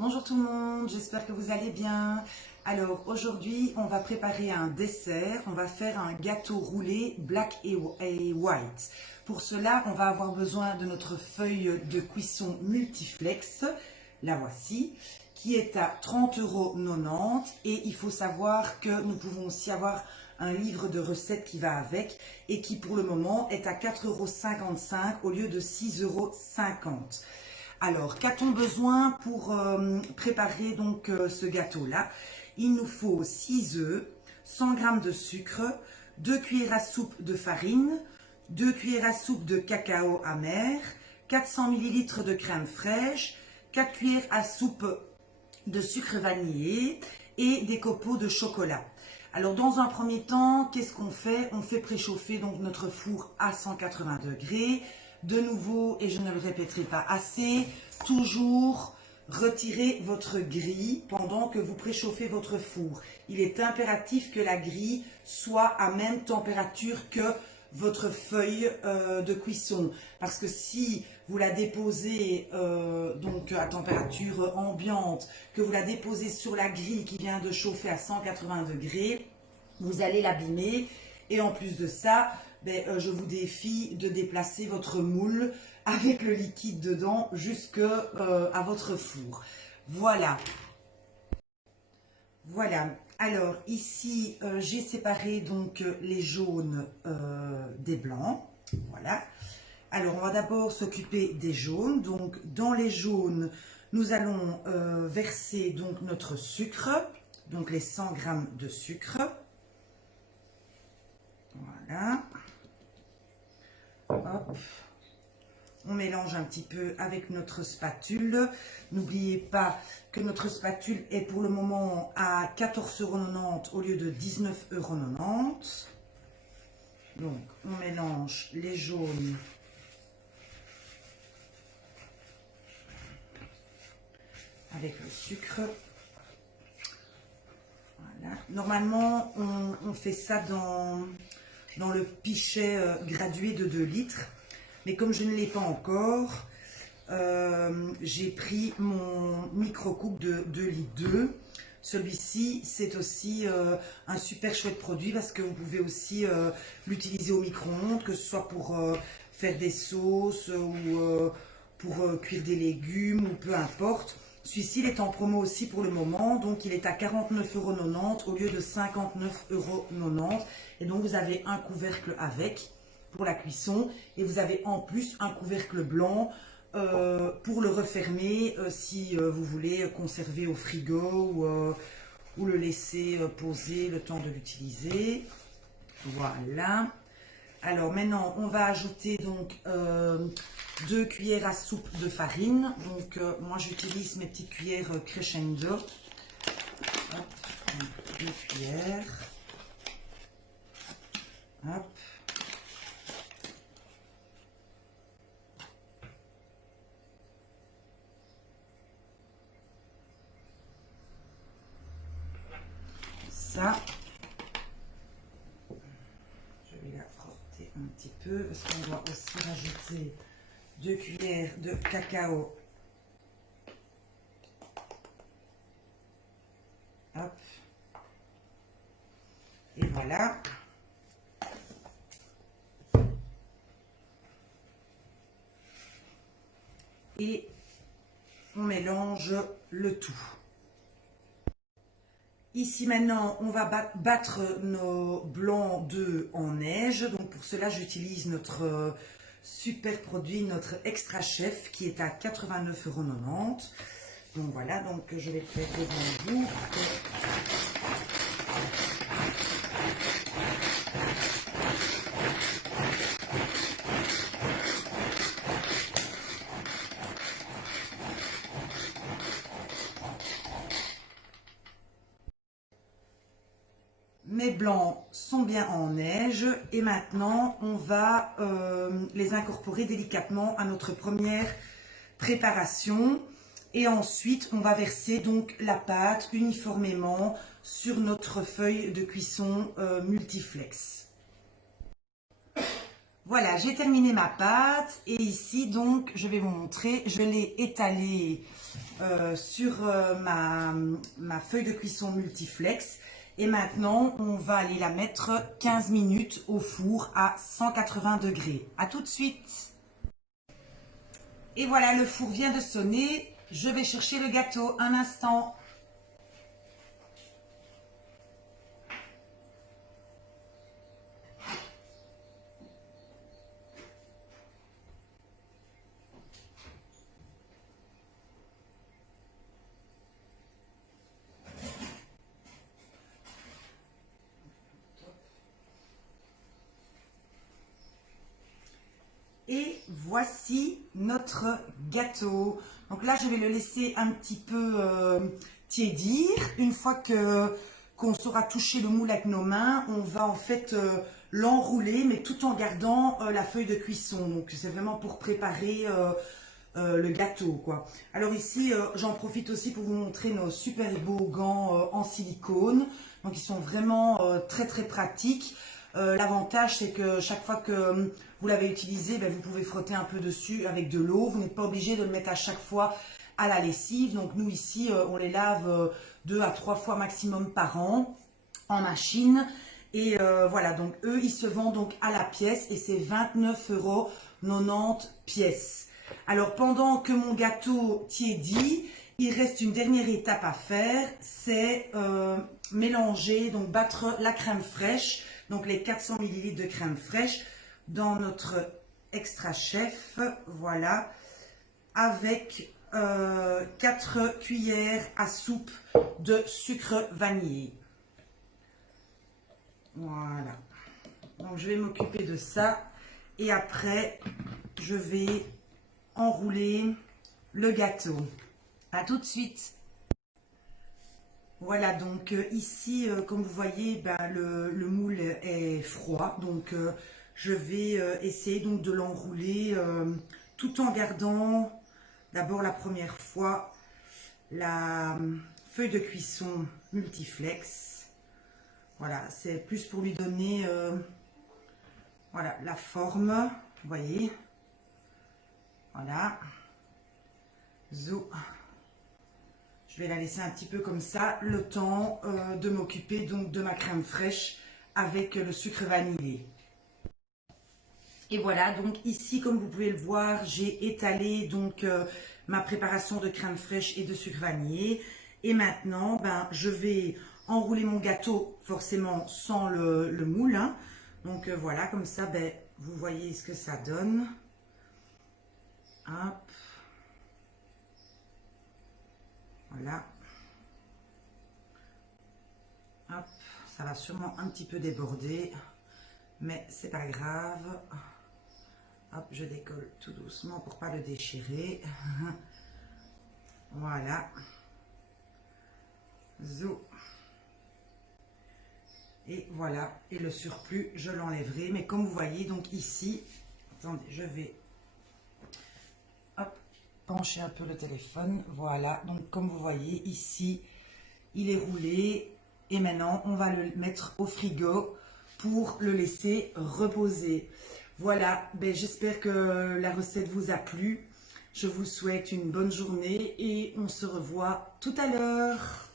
Bonjour tout le monde, j'espère que vous allez bien. Alors aujourd'hui, on va préparer un dessert. On va faire un gâteau roulé black et white. Pour cela, on va avoir besoin de notre feuille de cuisson multiflex. La voici, qui est à 30,90 € et il faut savoir que nous pouvons aussi avoir un livre de recettes qui va avec et qui pour le moment est à 4,55 € au lieu de 6,50 €. Alors, qu'a-t-on besoin pour préparer donc ce gâteau-là? Il nous faut 6 œufs, 100 g de sucre, 2 cuillères à soupe de farine, 2 cuillères à soupe de cacao amer, 400 ml de crème fraîche, 4 cuillères à soupe de sucre vanillé et des copeaux de chocolat. Alors dans un premier temps, qu'est-ce qu'on fait? On fait préchauffer donc notre four à 180 degrés. De nouveau, et je ne le répéterai pas assez, toujours retirez votre grille pendant que vous préchauffez votre four. Il est impératif que la grille soit à même température que votre feuille de cuisson. Parce que si vous la déposez donc à température ambiante, que vous la déposez sur la grille qui vient de chauffer à 180 degrés, vous allez l'abîmer. Et en plus de ça, je vous défie de déplacer votre moule avec le liquide dedans jusque à votre four. Voilà. Voilà. Alors ici, j'ai séparé donc les jaunes des blancs. Voilà. Alors on va d'abord s'occuper des jaunes. Donc dans les jaunes, nous allons verser donc notre sucre, donc les 100 g de sucre. Voilà. Hop. On mélange un petit peu avec notre spatule. N'oubliez pas que notre spatule est pour le moment à 14,90 € au lieu de 19,90 €. Donc, on mélange les jaunes avec le sucre. Voilà. Normalement, on fait ça dans le pichet gradué de 2 litres. Mais comme je ne l'ai pas encore, j'ai pris mon micro-coupe de 2 litres 2. Celui-ci, c'est aussi un super chouette produit parce que vous pouvez aussi l'utiliser au micro-ondes, que ce soit pour faire des sauces ou pour cuire des légumes ou peu importe. Celui-ci, il est en promo aussi pour le moment, donc il est à 49,90 € au lieu de 59,90 €. Et donc vous avez un couvercle avec pour la cuisson et vous avez en plus un couvercle blanc pour le refermer si vous voulez conserver au frigo ou le laisser poser le temps de l'utiliser. Voilà. Alors maintenant, on va ajouter donc 2 cuillères à soupe de farine. Donc moi j'utilise mes petites cuillères crescendo. Hop, 2 cuillères. Hop. Ça. Je vais la frotter un petit peu parce qu'on doit aussi rajouter 2 cuillères de cacao. Hop. Et voilà. Et on mélange le tout. Ici maintenant, on va battre nos blancs d'œufs en neige. Donc pour cela, j'utilise notre super produit, notre Extra Chef, qui est à 89,90 €. Donc voilà, donc je vais le faire devant vous. Mes blancs sont bien en neige et maintenant on va les incorporer délicatement à notre première préparation et ensuite on va verser donc la pâte uniformément sur notre feuille de cuisson multiflex. Voilà, j'ai terminé ma pâte et ici donc je vais vous montrer, je l'ai étalée sur ma feuille de cuisson multiflex. Et maintenant, on va aller la mettre 15 minutes au four à 180 degrés. A tout de suite. Et voilà, le four vient de sonner. Je vais chercher le gâteau un instant. Et voici notre gâteau. Donc là, je vais le laisser un petit peu tiédir. Une fois qu'on saura toucher le moule avec nos mains, on va en fait l'enrouler, mais tout en gardant la feuille de cuisson. Donc c'est vraiment pour préparer le gâteau, quoi. Alors ici, j'en profite aussi pour vous montrer nos super beaux gants en silicone. Donc ils sont vraiment très très pratiques. L'avantage, c'est que chaque fois que vous l'avez utilisé, ben, vous pouvez frotter un peu dessus avec de l'eau. Vous n'êtes pas obligé de le mettre à chaque fois à la lessive. Donc nous ici, on les lave 2 à 3 fois maximum par an en machine. Et voilà, donc eux, ils se vendent donc à la pièce et c'est 29,90 € pièce. Alors pendant que mon gâteau tiédit, il reste une dernière étape à faire, c'est mélanger, donc battre la crème fraîche, donc les 400 ml de crème fraîche dans notre extra chef, voilà, avec 4 cuillères à soupe de sucre vanillé. Voilà, donc je vais m'occuper de ça et après je vais enrouler le gâteau. À tout de suite. Voilà, donc ici, comme vous voyez, ben, le moule est froid, donc je vais essayer donc de l'enrouler tout en gardant d'abord la première fois la feuille de cuisson multiflex. Voilà, c'est plus pour lui donner voilà, la forme, vous voyez. Voilà. Zo. Je vais la laisser un petit peu comme ça, le temps de m'occuper donc de ma crème fraîche avec le sucre vanillé. Et voilà, donc ici, comme vous pouvez le voir, j'ai étalé donc ma préparation de crème fraîche et de sucre vanillé. Et maintenant, ben, je vais enrouler mon gâteau, forcément sans le moule. Hein. Donc voilà, comme ça, ben, vous voyez ce que ça donne. Hop. Voilà. Hop, ça va sûrement un petit peu déborder, mais c'est pas grave. Hop, je décolle tout doucement pour pas le déchirer. Voilà. Zo. Et voilà. Et le surplus, je l'enlèverai. Mais comme vous voyez, donc ici, attendez, je vais hop, pencher un peu le téléphone. Voilà. Donc comme vous voyez, ici, il est roulé. Et maintenant, on va le mettre au frigo pour le laisser reposer. Voilà, ben, j'espère que la recette vous a plu. Je vous souhaite une bonne journée et on se revoit tout à l'heure.